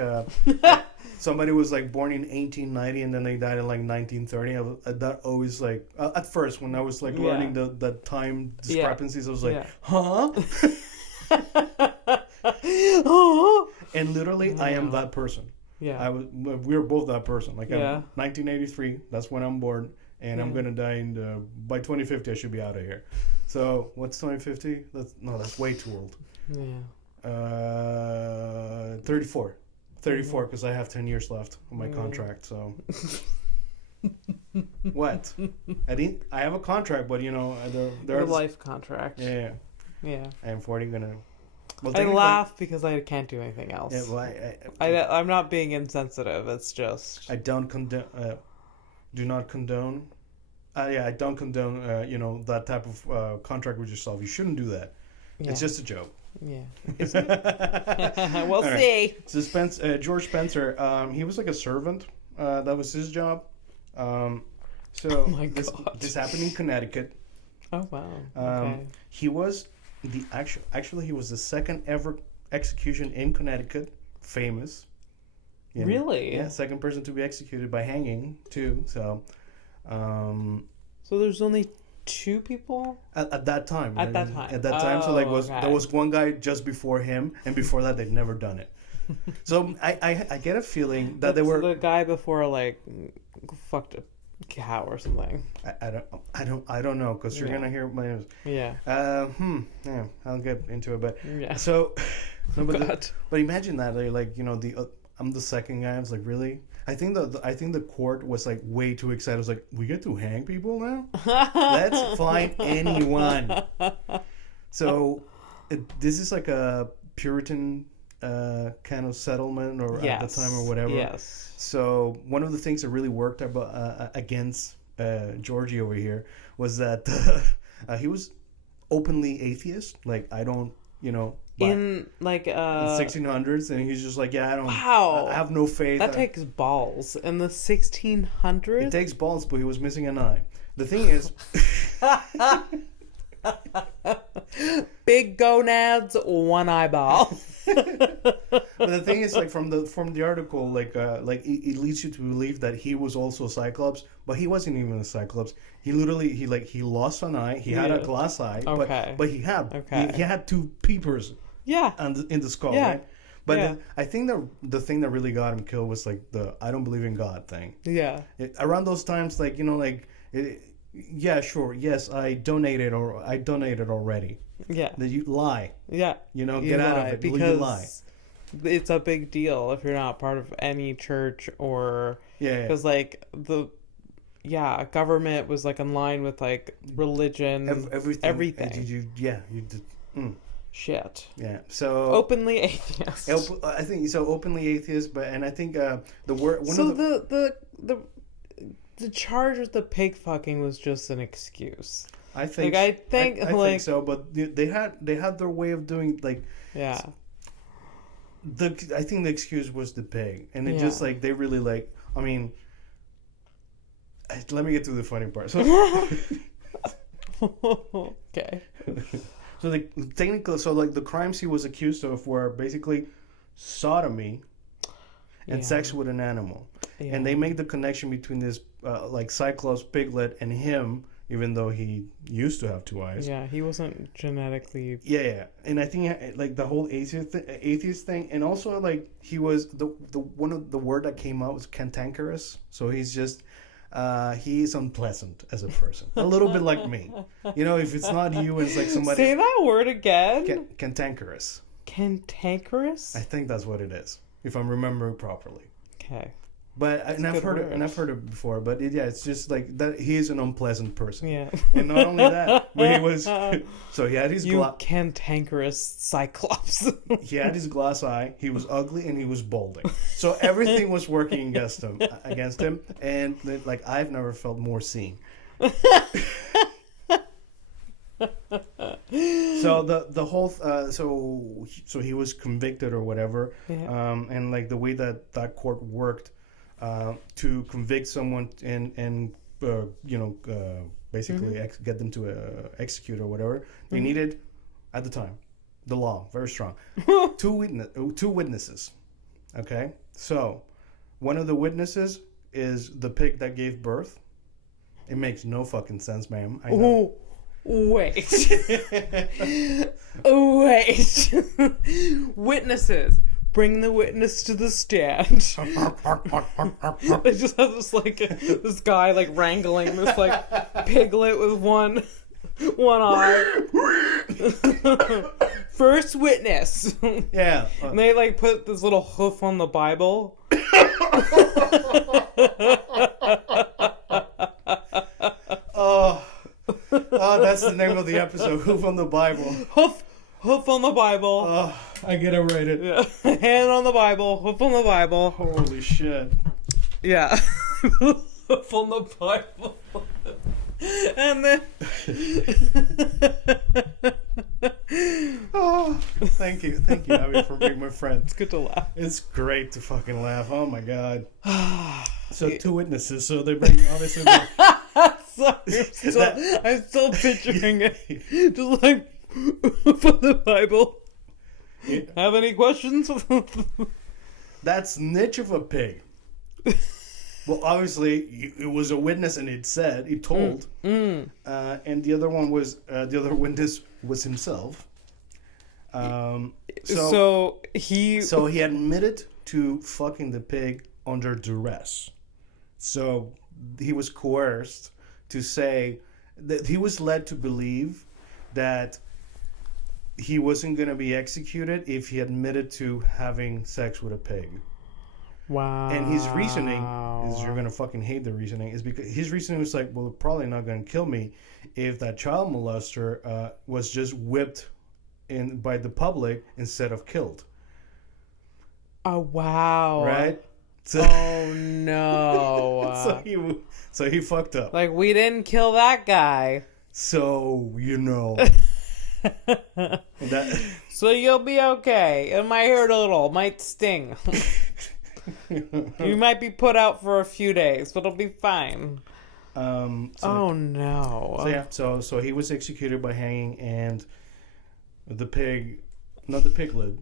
somebody was like born in 1890 and then they died in like 1930, that always like at first when I was like learning the time discrepancies, I was like, huh? And literally, I am that person. Yeah, we were both that person. Like, 1983. That's when I'm born, and I'm gonna die by 2050. I should be out of here. So what's 2050? That's way too old. Yeah. 34, because I have 10 years left on my contract. So. What? I have a contract, but there's a life contract. Yeah. I am 40. Well, I laugh because I can't do anything else. Yeah, well, I'm not being insensitive. It's just I don't condone. Do not condone. I don't condone. That type of contract with yourself. You shouldn't do that. Yeah. It's just a joke. Yeah. We'll see. So George Spencer. He was like a servant. That was his job. So this happened in Connecticut. Oh wow. Okay. He was he was the second ever execution in Connecticut. Famous. Really? Yeah, second person to be executed by hanging too. So there's only 2 people at that time. At that time. At that time, so like okay. there was one guy just before him, and before that they'd never done it. So I get a feeling that they were the guy before like fucked a cow or something. I don't know, because you're gonna hear my yeah. Yeah, I'll get into it, but yeah. So no, but imagine that, like, you know, I'm the second guy. I was like, really? I think the court was like way too excited. I was like, we get to hang people now? Let's find anyone. So this is like a Puritan kind of settlement, or at the time, or whatever. Yes. So one of the things that really worked against Georgie over here was that he was openly atheist. Like, I don't, you know, in like the 1600s, and he's just like, yeah, I have no faith. That takes balls. In the 1600s, it takes balls, but he was missing an eye. The thing is, big gonads, one eyeball. But the thing is, like, from the article, like it leads you to believe that he was also a Cyclops, but he wasn't even a Cyclops. He literally he lost an eye. He had a glass eye, but he had 2 peepers. Yeah. In the skull, right? But I think the thing that really got him killed was like the I don't believe in God thing. Yeah. Around those times, like, you know, like, yeah, sure, yes, I donated already. Yeah. That you lie. Yeah. You know, get out of it. Because you lie. It's a big deal if you're not part of any church, or because like government was like in line with like religion, everything. You did. Shit. Yeah. So openly atheist. I think so. Openly atheist, and I think the word. The charge with the pig fucking was just an excuse. I think. I think so, but they had their way of doing, like. Yeah. I think the excuse was the pig, and it just like they really like. I mean, let me get to the funny part. So. Okay. So the crimes he was accused of were basically sodomy and sex with an animal, and they make the connection between this like Cyclops piglet and him, even though he used to have 2 eyes. Yeah, he wasn't genetically. Yeah, and I think like the whole atheist thing, and also like he was the one of the word that came out was cantankerous. So he's just. He's unpleasant as a person, a little bit like me. You know, if it's not you, it's like somebody. Say that word again. Cantankerous. Cantankerous. I think that's what it is, if I'm remembering properly. Okay. But I've heard it before. But it's just like that. He is an unpleasant person. Yeah. And not only that, but he was. So he had his cantankerous Cyclops. He had his glass eye. He was ugly, and he was balding. So everything was working against him. And like, I've never felt more seen. So the whole so he was convicted or whatever. Yeah. And like the way that court worked. To convict someone and basically get them to execute or whatever, they needed, at the time, the law, very strong, 2 witnesses. Okay, so one of the witnesses is the pig that gave birth. It makes no fucking sense, ma'am. I know. Wait. Wait. Witnesses. Bring the witness to the stand. They just have this like this guy like wrangling this like piglet with one eye. First witness. Yeah. And they like put this little hoof on the Bible. Oh, that's the name of the episode. Hoof on the Bible. Hoof on the Bible. Oh, I get it rated. Yeah. Hand on the Bible. Hoof on the Bible. Holy shit. Yeah. Hoof on the Bible. And then... Oh, thank you, Abby, for being my friend. It's good to laugh. It's great to fucking laugh. Oh my god. So 2 witnesses. So they bring obviously. Sorry, I'm still picturing it. Just like for the Bible. Yeah. Have any questions? That's niche of a pig. Well, obviously, it was a witness, and it told. And the other witness was himself. So he admitted to fucking the pig under duress. So he was coerced to say that he was led to believe that he wasn't going to be executed if he admitted to having sex with a pig. Wow. And his reasoning is, you're going to fucking hate the reasoning, is because his reasoning was like, well, they're probably not going to kill me if that child molester was just whipped by the public instead of killed. Oh, wow. Right? So, oh, no. so he fucked up. Like, we didn't kill that guy. So, So you'll be okay. It might hurt a little. It might sting. You might be put out for a few days, but it'll be fine. Oh, no. So he was executed by hanging, and the pig, not the piglet,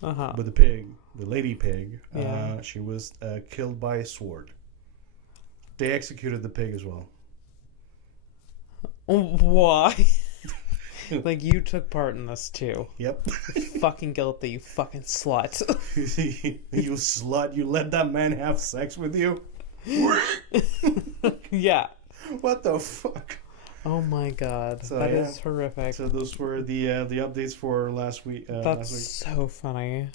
but the pig, the lady pig, she was killed by a sword. They executed the pig as well. Why? Like, you took part in this too. Yep. Fucking guilty, you fucking slut. You slut, you let that man have sex with you? Yeah. What the fuck? Oh my god. That is horrific. So those were the updates for last week. That's so funny.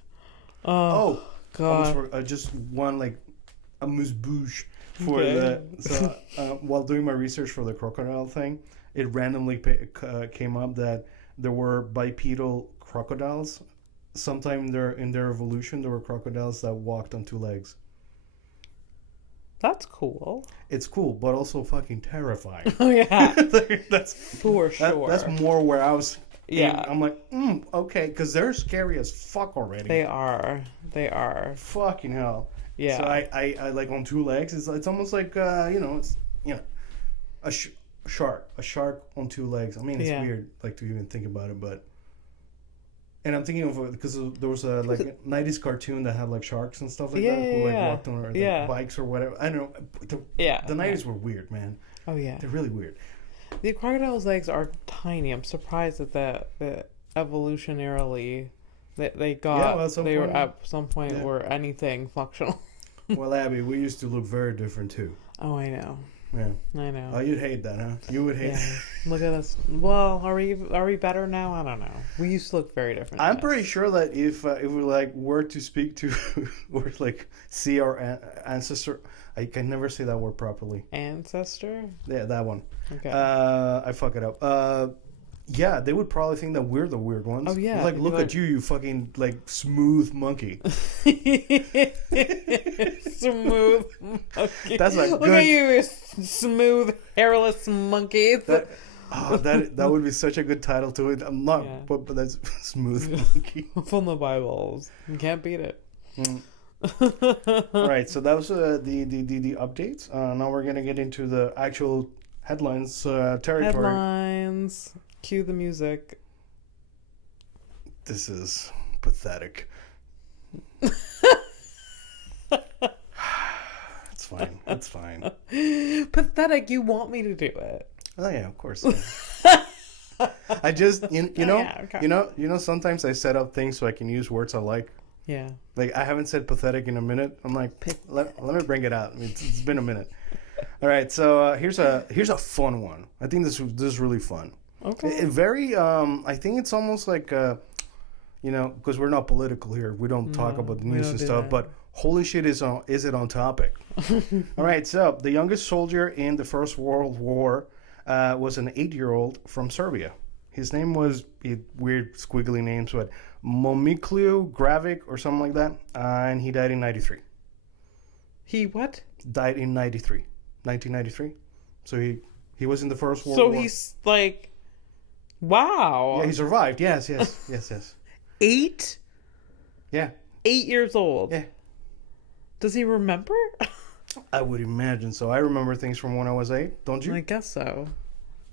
Oh god. Just one, like, amuse-bouche for the... So, while doing my research for the crocodile thing, it randomly came up that there were bipedal crocodiles. Sometime in their evolution, there were crocodiles that walked on two legs. That's cool. It's cool, but also fucking terrifying. Oh, yeah. That's for sure. That's more where I was... Yeah. I'm like, okay, because they're scary as fuck already. They are. Fucking hell. Yeah. So I like, on two legs. It's almost like it's a shark on two legs. I mean, it's weird, like, to even think about it, but. And I'm thinking of, because there was a 90s cartoon that had like sharks and stuff like that, who like walked on bikes or whatever. I don't know. The 90s were weird, man. Oh yeah. They're really weird. The crocodile's legs are tiny. I'm surprised that evolutionarily they were at some point were anything functional. Well, Abby, we used to look very different too. Oh, I know. Yeah, I know. Oh, you'd hate that, huh? You would hate. Yeah. Look at us. Well, are we better now? I don't know. We used to look very different. I'm pretty sure that if we like were to speak to or like see our ancestor, I can never say that word properly. Ancestor? Yeah, that one. Okay. I fuck it up. Yeah, they would probably think that we're the weird ones. Oh yeah. Like, look at you, you fucking like smooth monkey. Smooth monkey. That's like look at you smooth hairless monkey. That would be such a good title to it. I'm not, but that's smooth monkey from the Bibles. You can't beat it. All right, so that was the updates. Now we're gonna get into the actual headlines territory. Headlines. Cue the music. This is pathetic. It's fine. Pathetic. You want me to do it? Oh yeah, of course. I just sometimes I set up things so I can use words I like. Yeah. Like, I haven't said pathetic in a minute. I'm like, let me bring it out. It's been a minute. All right, so here's a fun one. I think this is really fun. Okay. I think it's almost like, because we're not political here. We don't talk about the news and stuff. But holy shit, is it on topic? All right, so the youngest soldier in the First World War was an 8-year-old from Serbia. His name was weird squiggly names, but Momikliu Gravic or something like that, and he died in 93. He what? Died in 1993. So he was in the First World War. So he's like, wow. Yeah, he survived. Yes. 8? Yeah. 8 years old. Yeah. Does he remember? I would imagine so. I remember things from when I was 8. Don't you? I guess so.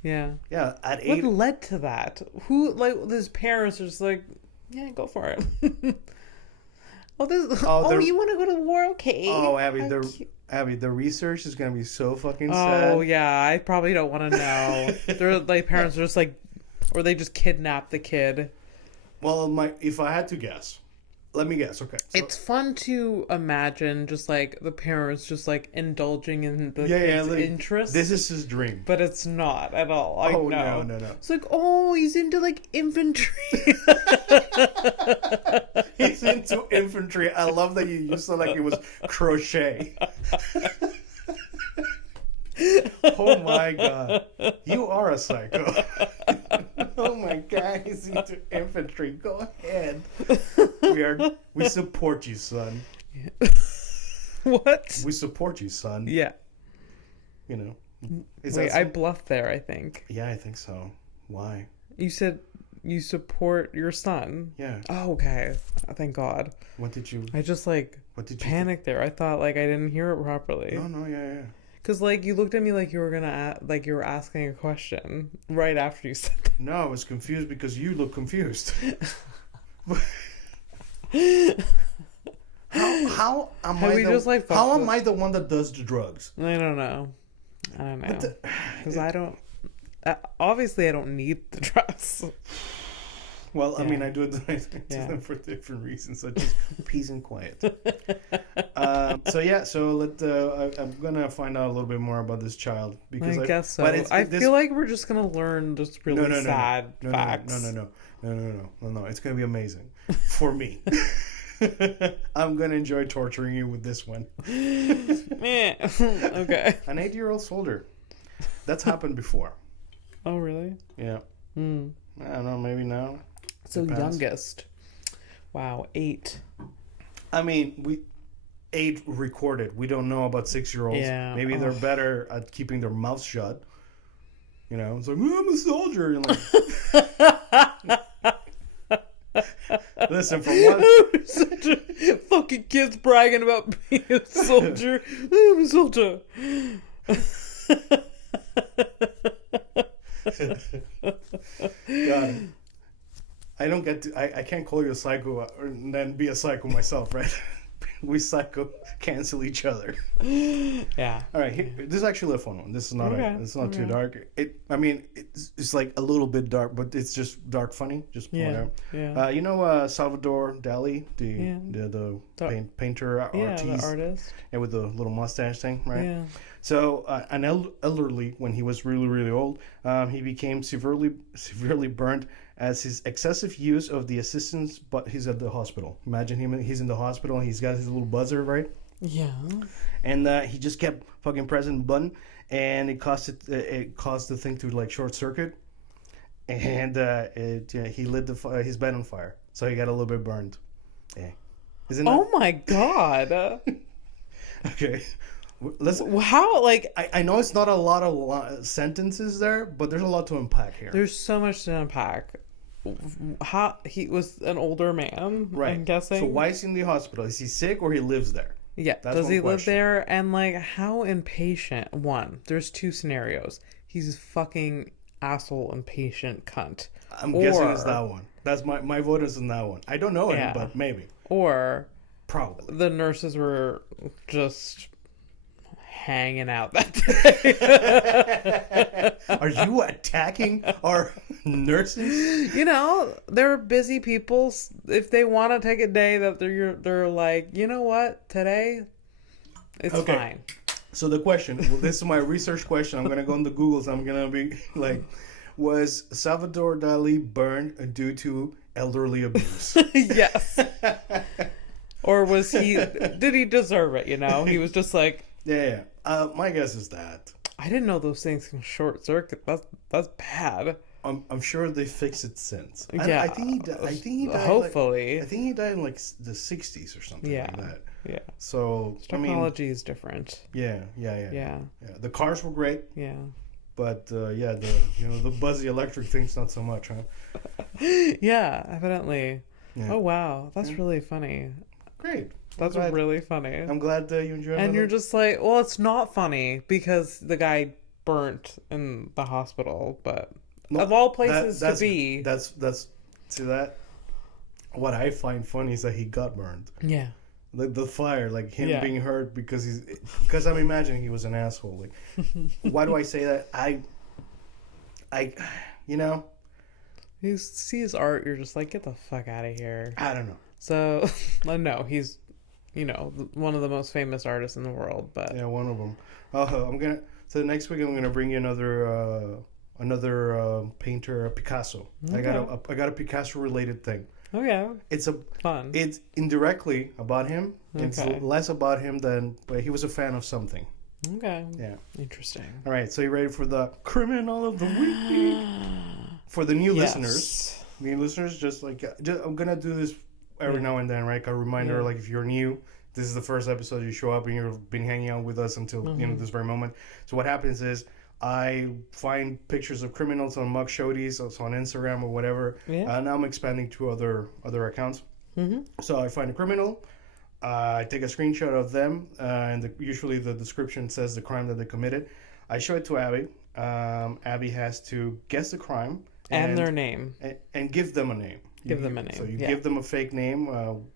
Yeah. Yeah. At 8. What led to that? Who, like, his parents are just like, yeah, go for it. You want to go to the war? Okay. Oh, Abby, the research is gonna be so fucking sad. Oh yeah, I probably don't want to know. Their like parents are just like, or they just kidnap the kid. Well, if I had to guess, let me guess. Okay, so, it's fun to imagine just like the parents just like indulging in the kid's interest. This is his dream, but it's not at all. I know. No. It's like, oh, he's into like infantry. He's into infantry. I love that you used it like it was crochet. Oh my god, you are a psycho. Oh my god, he's into infantry. Go ahead. We support you, son. What? We support you, son. Yeah. You know. Wait, I bluffed there, I think. Yeah, I think so. Why? You said you support your son. Yeah. Oh, okay. Thank God. What did you... I just panicked there. I thought I didn't hear it properly. No, yeah. Because you looked at me like you were gonna you were asking a question right after you said that. No, I was confused because you look confused. How am I the one that does the drugs? I don't know. Because I don't. Obviously, I don't need the drugs. Well, yeah. I mean, I do them for different reasons, such as peace and quiet. So I'm gonna find out a little bit more about this child because I guess so. But I feel like we're just gonna learn just really sad facts. No. It's gonna be amazing for me. I'm gonna enjoy torturing you with this one. Okay. An 8-year-old soldier. That's happened before. Oh really? Yeah. I don't know. Maybe now. So youngest. Wow, 8. I mean, 8 recorded. We don't know about 6-year-olds. Yeah. Maybe they're better at keeping their mouths shut. You know, it's like, I'm a soldier. And listen, for one, such a fucking kids bragging about being a soldier. I'm a soldier. God, I don't get to. I can't call you a psycho and then be a psycho myself, right? We psycho cancel each other. Yeah. All right. This is actually a fun one. This is not. It's not too dark. It's like a little bit dark, but it's just dark funny. Just whatever. Yeah. You know Salvador Dali, the painter artist. The artist. Yeah, with the little mustache thing, right? Yeah. So an elderly, when he was really, really old, he became severely burned as his excessive use of the assistance, but he's at the hospital. Imagine he's in the hospital and he's got his little buzzer, right? Yeah. And he just kept fucking pressing the button, and it caused the thing to short circuit, and he lit his bed on fire, so he got a little bit burned. Yeah. My God. Okay. How I know it's not a lot of sentences there, but there's a lot to unpack here. There's so much to unpack. How he was an older man, right? I'm guessing. So why is he in the hospital? Is he sick or he lives there? Yeah. Does he live there? And how impatient? One, there's 2 scenarios. He's a fucking asshole, impatient cunt. I'm guessing it's that one. That's my vote is in that one. I don't know him, but maybe. Or probably the nurses were just hanging out that day. Are you attacking our nurses? They're busy people. If they want to take a day that they're like, you know what, today it's fine. So the question, this is my research question. I'm gonna go on the Googles. I'm gonna be like, was Salvador Dali burned due to elderly abuse? Yes. Or was he? Did he deserve it? He was just like. Yeah. My guess is that. I didn't know those things can short circuit. That's bad. I'm sure they fixed it since. Yeah. I think he died. Hopefully. I think he died in the 60s or something like that. Yeah. So technology is different. Yeah. The cars were great. Yeah. But the buzzy electric thing's not so much, huh? Yeah, evidently. Yeah. Oh wow, that's really funny. Great. That's really funny. I'm glad you enjoyed it. And you're just like, well, it's not funny because the guy burnt in the hospital, but of all places to be. That's see that. what I find funny is that he got burned. Yeah. The fire, like him being hurt because I'm imagining he was an asshole. Like, why do I say that? I, you know, you see his art, you're just like, get the fuck out of here. I don't know. So, no, he's, one of the most famous artists in the world. But yeah, one of them. So next week I'm gonna bring you another painter, Picasso. Okay. I got a Picasso related thing. Oh yeah, it's fun. It's indirectly about him. Okay. It's less about him but he was a fan of something. Okay. Yeah. Interesting. All right. So you ready for the criminal of the week? For the new listeners, I'm gonna do this every now and then, right? A reminder, like if you're new, this is the first episode you show up and you've been hanging out with us until this very moment. So what happens is I find pictures of criminals on mugshoties, so on Instagram or whatever. Yeah. Now I'm expanding to other accounts. Mm-hmm. So I find a criminal, I take a screenshot of them, and usually the description says the crime that they committed. I show it to Abby. Abby has to guess the crime. And their name. And give them a name. Give them a name. So you give them a fake name,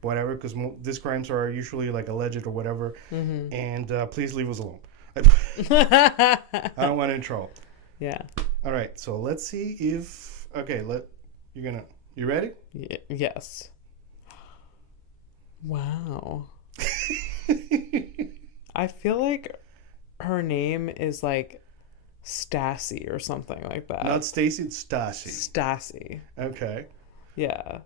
whatever, because these crimes are usually like alleged or whatever. Mm-hmm. And please leave us alone. I don't want any trouble. Yeah. All right. So let's see if... Okay, you ready? Yes. Wow. I feel like her name is like Stassi or something like that. Not Stacy, it's Stassi. Stassi. Okay. Yeah.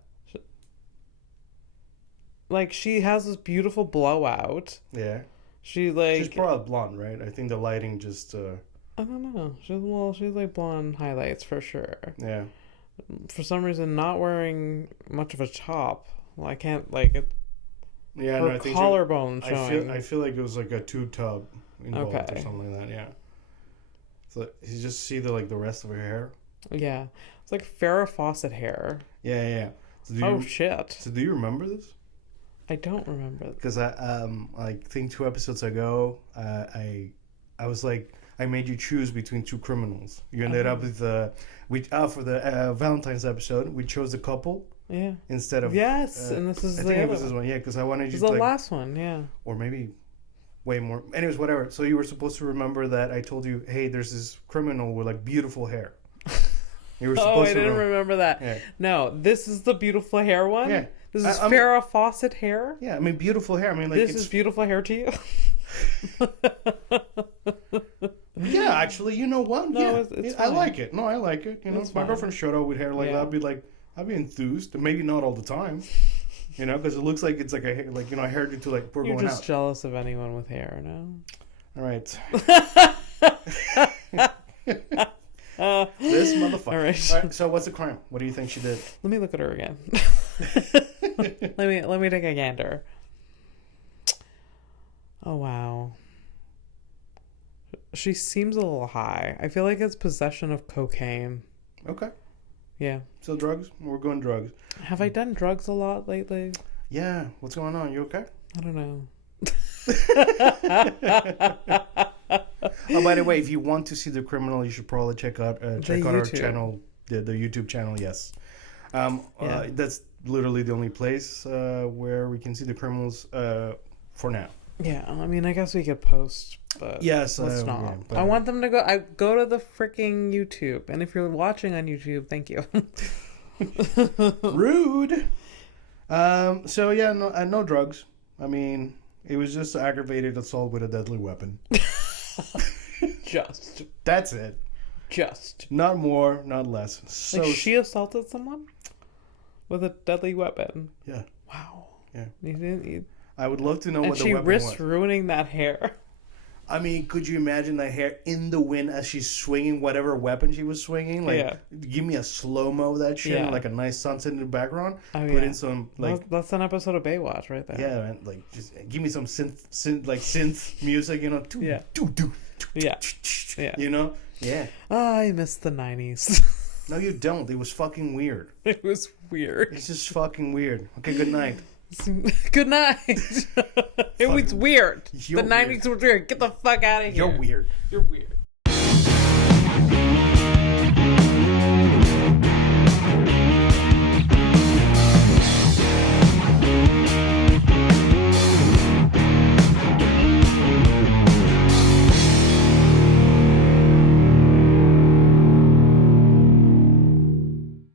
Like, she has this beautiful blowout. Yeah. She's probably blonde, right? I think the lighting just... I don't know. She's like blonde highlights for sure. Yeah. For some reason, not wearing much of a top. Well, I can't, like... Yeah, her collarbone showing. I feel like it was like a tube tub involved or something like that, yeah. So you just see the rest of her hair. Yeah. It's like Farrah Fawcett hair. Yeah. So shit. So do you remember this? I don't remember. Because I think 2 episodes ago, I was like, I made you choose between 2 criminals. You ended up with for the Valentine's episode, we chose a couple. Yeah. Instead of and this is I think it was this one. Yeah, because I wanted you. This is the last one. Yeah. Or maybe way more. Anyways, whatever. So you were supposed to remember that I told you, hey, there's this criminal with like beautiful hair. You were supposed I didn't remember that. Yeah. No, this is the beautiful hair one. Yeah. This is Farrah Fawcett hair. Yeah, I mean beautiful hair. I mean like this is beautiful hair to you. Yeah, actually, you know what? No, yeah, I like it. No, I like it. You know, if my girlfriend showed up with hair like that, I'd be enthused. Maybe not all the time. You know, because it looks like it's like a hairdo to like we're You're going out. You're just jealous of anyone with hair, no? All right. This motherfucker. All right. So what's the crime? What do you think she did? Let me look at her again. let me take a gander. Oh wow. She seems a little high. I feel like it's possession of cocaine. Okay. Yeah. So drugs? We're going drugs. Have I done drugs a lot lately? Yeah. What's going on? You okay? I don't know. Oh, by the way, if you want to see The Criminal, you should probably check out our channel, the YouTube channel. Yes. That's literally the only place where we can see The Criminals for now. Yeah, I mean, I guess we could post, but yes, let's not. Yeah, I want them to go to the freaking YouTube, and if you're watching on YouTube, thank you. Rude. So yeah, no drugs. I mean, it was just aggravated assault with a deadly weapon. Just. That's it. Just. Not more, not less. So like she assaulted someone with a deadly weapon. Yeah. Wow. Yeah. I would love to know what the weapon was. And she risked ruining that hair. I mean, could you imagine that hair in the wind as she's swinging whatever weapon she was swinging? Like, give me a slow-mo of that shit, like a nice sunset in the background. Oh, Put in some, like... That's an episode of Baywatch right there. Yeah, man. Like, just give me some synth music, you know? Yeah. You know? Yeah. I miss the 90s. No, you don't. It was fucking weird. It was weird. It's just fucking weird. Okay, good night. Good night. It was weird. The 90s were weird. Get the fuck out of here. You're weird. You're weird.